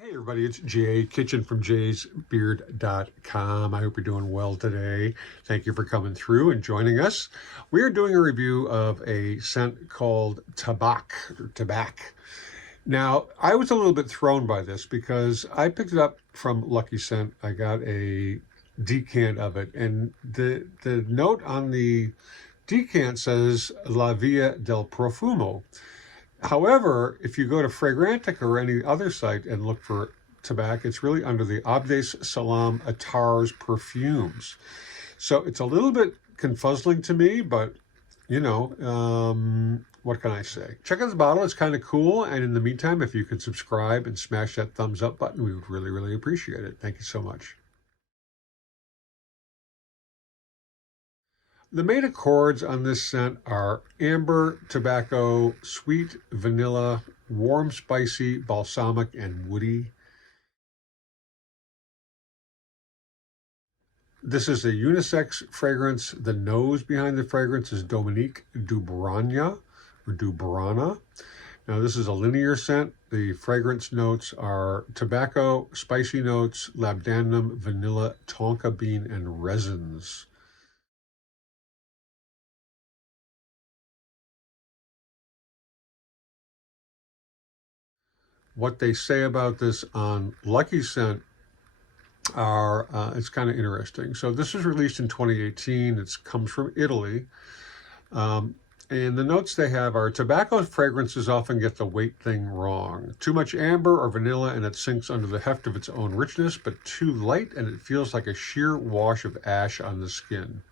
Hey everybody, it's Jay Kitchen from jaysbeard.com. I hope you're doing well today. Thank you for coming through and joining us. We are doing a review of a scent called Tabac, or Tabac. Now, I was a little bit thrown by this because I picked it up from Lucky Scent. I got a decant of it, and the note on the decant says La Via del Profumo. However, if you go to Fragrantica or any other site and look for Tabac, it's really under the Abdes Salaam Attar's perfumes. So it's a little bit confuzzling to me, but what can I say? Check out the bottle. It's kind of cool. And in the meantime, if you could subscribe and smash that thumbs up button, we would really, really appreciate it. Thank you so much. The main accords on this scent are amber, tobacco, sweet, vanilla, warm, spicy, balsamic, and woody. This is a unisex fragrance. The nose behind the fragrance is Dominique Dubrana, or Dubrana. Now this is a linear scent. The fragrance notes are tobacco, spicy notes, labdanum, vanilla, tonka bean, and resins. What they say about this on Lucky Scent are, it's kind of interesting. So this was released in 2018. It comes from Italy. And the notes they have are, tobacco fragrances often get the weight thing wrong. Too much amber or vanilla and it sinks under the heft of its own richness, but too light and it feels like a sheer wash of ash on the skin.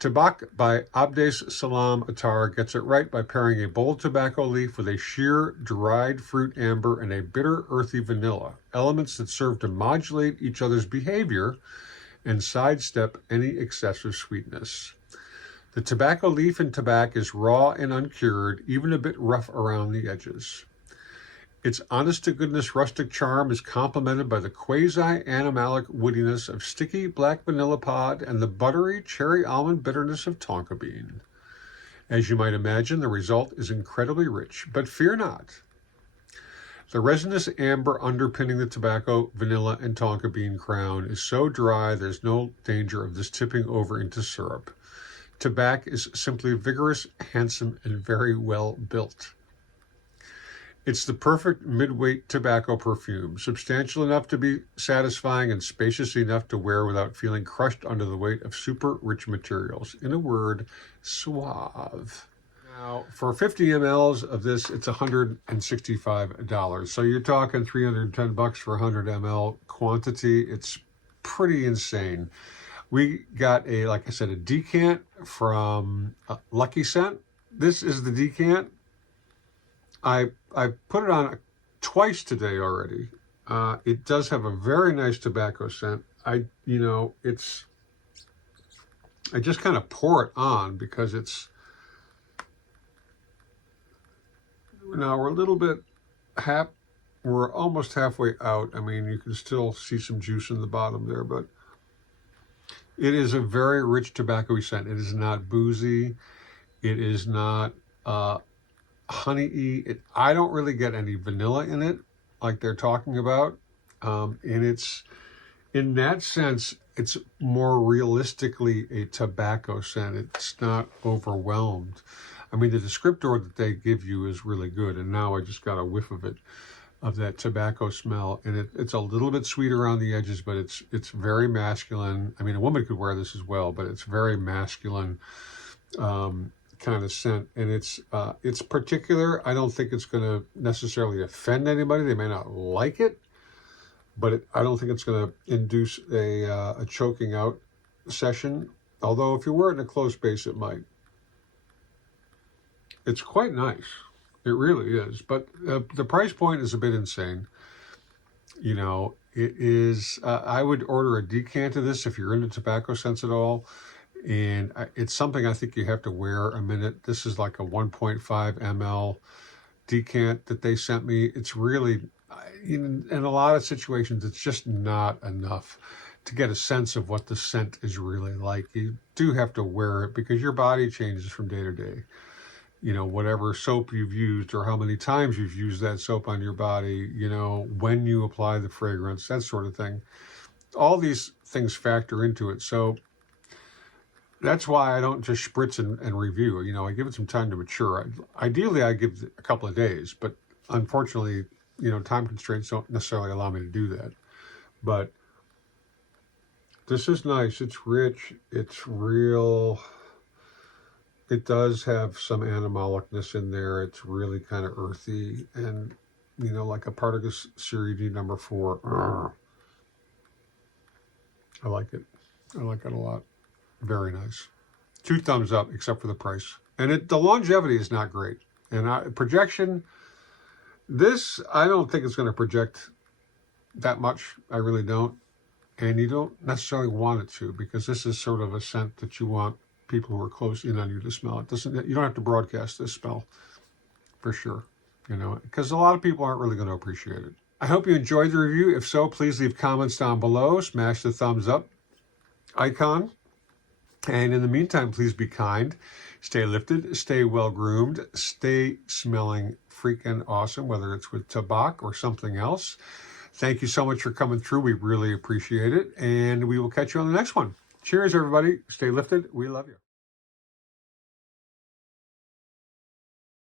Tabac by Abdes Salaam Attar gets it right by pairing a bold tobacco leaf with a sheer dried fruit amber and a bitter earthy vanilla, elements that serve to modulate each other's behavior and sidestep any excessive sweetness. The tobacco leaf in Tabac is raw and uncured, even a bit rough around the edges. Its honest-to-goodness rustic charm is complemented by the quasi-animalic woodiness of sticky black vanilla pod and the buttery cherry-almond bitterness of tonka bean. As you might imagine, the result is incredibly rich, but fear not. The resinous amber underpinning the tobacco, vanilla, and tonka bean crown is so dry there's no danger of this tipping over into syrup. Tabac is simply vigorous, handsome, and very well built. It's the perfect mid-weight tobacco perfume, substantial enough to be satisfying and spacious enough to wear without feeling crushed under the weight of super rich materials. In a word, suave. Now, for 50 mLs of this, it's $165. So you're talking $310 for 100 ml quantity. It's pretty insane. We got like I said, a decant from Lucky Scent. This is the decant. I put it on twice today already. It does have a very nice tobacco scent. I just kind of pour it on because now we're a little bit we're almost halfway out. I mean, you can still see some juice in the bottom there, but it is a very rich tobacco-y scent. It is not boozy. It is not honey-y. I don't really get any vanilla in it like they're talking about. And it's, in that sense, it's more realistically a tobacco scent. It's not overwhelmed. I mean, the descriptor that they give you is really good. And now I just got a whiff of it, of that tobacco smell. And it's a little bit sweet around the edges, but it's very masculine. I mean, a woman could wear this as well, but it's very masculine. Kind of scent, and it's particular. I don't think it's going to necessarily offend anybody. They may not like it, but I don't think it's going to induce a choking out session. Although if you wear it in a closed space, it might. It's quite nice. It really is. But the price point is a bit insane. You know, it is. I would order a decant of this if you're into tobacco scents at all. And it's something I think you have to wear a minute. This is like a 1.5 ml decant that they sent me. It's really, in a lot of situations, it's just not enough to get a sense of what the scent is really like. You do have to wear it because your body changes from day to day. you know, whatever soap you've used or how many times you've used that soap on your body, you know, when you apply the fragrance, that sort of thing. All these things factor into it. So that's why I don't just spritz and review. You know, I give it some time to mature. Ideally, I give it a couple of days, but unfortunately, you know, time constraints don't necessarily allow me to do that. But this is nice. It's rich. It's real. It does have some animalicness in there. It's really kind of earthy and, you know, like a part of this Serie D number 4. I like it. I like it a lot. Very nice. 2 thumbs up, except for the price. And the longevity is not great. And projection, this, I don't think it's going to project that much. I really don't. And you don't necessarily want it to, because this is sort of a scent that you want people who are close in on you to smell. It doesn't, you don't have to broadcast this smell, for sure. You know, because a lot of people aren't really going to appreciate it. I hope you enjoyed the review. If so, please leave comments down below. Smash the thumbs up icon. And in the meantime, please be kind, stay lifted, stay well-groomed, stay smelling freaking awesome, whether it's with Tabac or something else. Thank you so much for coming through. We really appreciate it. And we will catch you on the next one. Cheers, everybody. Stay lifted. We love you.